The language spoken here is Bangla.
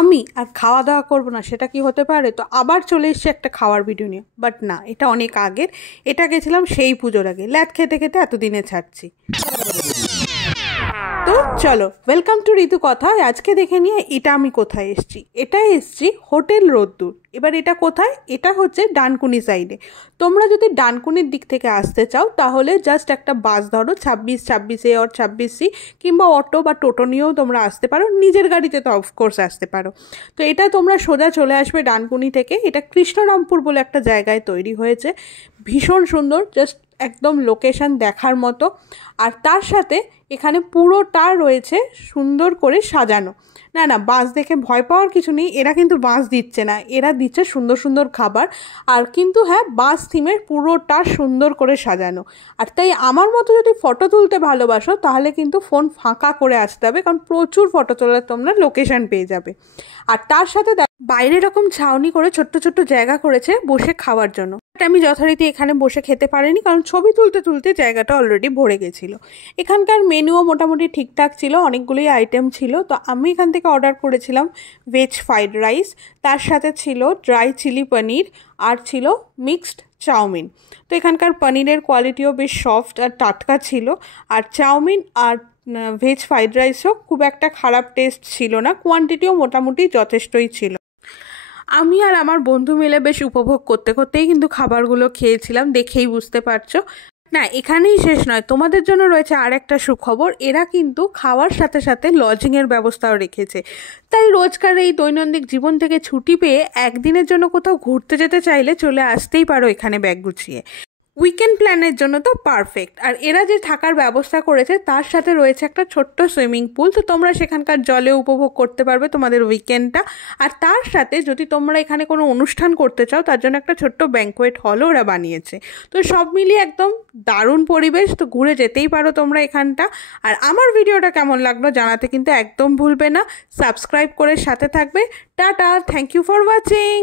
আমি আর খাওয়া দাওয়া করবো না সেটা কি হতে পারে? তো আবার চলে এসেছি একটা খাওয়ার ভিডিও নিয়ে, বাট না, এটা অনেক আগের। এটা গেছিলাম সেই পুজোর আগে, ল্যাদ খেতে খেতে এতদিনে ছাড়ছি। তো চলো, ওয়েলকাম টু ঋতু কথা। আজকে দেখে নিয়ে এটা আমি কোথায় এসেছি। এটা এসেছি হোটেল রোদ্দুর। এবার এটা কোথায়? এটা হচ্ছে ডানকুনি সাইডে। তোমরা যদি ডানকুনির দিক থেকে আসতে চাও তাহলে জাস্ট একটা বাস ধরো, 26 এ আর 26C, কিংবা অটো বা টোটো নিয়েও তোমরা আসতে পারো। নিজের গাড়িতে তো অফকোর্স আসতে পারো। তো এটা তোমরা সোজা চলে আসবে ডানকুনি থেকে। এটা কৃষ্ণরামপুর বলে একটা জায়গায় তৈরি হয়েছে, ভীষণ সুন্দর, জাস্ট একদম লোকেশন দেখার মতো। আর তার সাথে এখানে পুরোটা রয়েছে সুন্দর করে সাজানো। না না, বাস দেখে ভয় পাওয়ার কিছু নেই, এরা কিন্তু বাস দিচ্ছে না, এরা দিচ্ছে সুন্দর সুন্দর খাবার। আর কিন্তু হ্যাঁ, বাস থিমের পুরোটা সুন্দর করে সাজানো। আর তাই আমার মতো যদি ফটো তুলতে ভালোবাসো তাহলে কিন্তু ফোন ফাঁকা করে আসতে হবে, কারণ প্রচুর ফটো তোলার তোমরা লোকেশন পেয়ে যাবে। আর তার সাথে বাইরে এরকম ছাউনি করে ছোট্ট ছোট্ট জায়গা করেছে বসে খাওয়ার জন্য। আমি যথারীতি এখানে বসে খেতে পারিনি, কারণ ছবি তুলতে তুলতে জায়গাটা অলরেডি ভরে গেছিলো। এখানকার মেনুও মোটামুটি ঠিকঠাক ছিল, অনেকগুলোই আইটেম ছিল। তো আমি এখান থেকে অর্ডার করেছিলাম ভেজ ফ্রাইড রাইস, তার সাথে ছিল ড্রাই চিলি পনির, আর ছিল মিক্সড চাউমিন। তো এখানকার পনিরের কোয়ালিটিও বেশ সফট আর টাটকা ছিল। আর চাউমিন আর ভেজ ফ্রাইড রাইসও খুব একটা খারাপ টেস্ট ছিল না, কোয়ান্টিটিও মোটামুটি যথেষ্টই ছিল। আমি আর আমার বন্ধু মিলে বেশ উপভোগ করতে করতেই কিন্তু খাবারগুলো খেয়েছিলাম, দেখেই বুঝতে পারছো। না, এখানেই শেষ নয়, তোমাদের জন্য রয়েছে আর একটা সুখবর। এরা কিন্তু খাওয়ার সাথে সাথে লজিংয়ের ব্যবস্থাও রেখেছে। তাই রোজকার এই দৈনন্দিন জীবন থেকে ছুটি পেয়ে একদিনের জন্য কোথাও ঘুরতে যেতে চাইলে চলে আসতেই পারো এখানে ব্যাগ গুছিয়ে। উইকেন্ড প্ল্যানের জন্য তো পারফেক্ট। আর এরা যে থাকার ব্যবস্থা করেছে তার সাথে রয়েছে একটা ছোট্ট সুইমিং পুল, তো তোমরা সেখানকার জলে উপভোগ করতে পারবে তোমাদের উইকেন্ডটা। আর তার সাথে যদি তোমরা এখানে কোনো অনুষ্ঠান করতে চাও তার জন্য একটা ছোট্ট ব্যাঙ্কোয়েট হলও ওরা বানিয়েছে। তো সব মিলিয়ে একদম দারুণ পরিবেশ, তো ঘুরে যেতেই পারো তোমরা এখানটা। আর আমার ভিডিওটা কেমন লাগলো জানাতে কিন্তু একদম ভুলবে না। সাবস্ক্রাইব করে সাথে থাকবে। Tata, thank you for watching.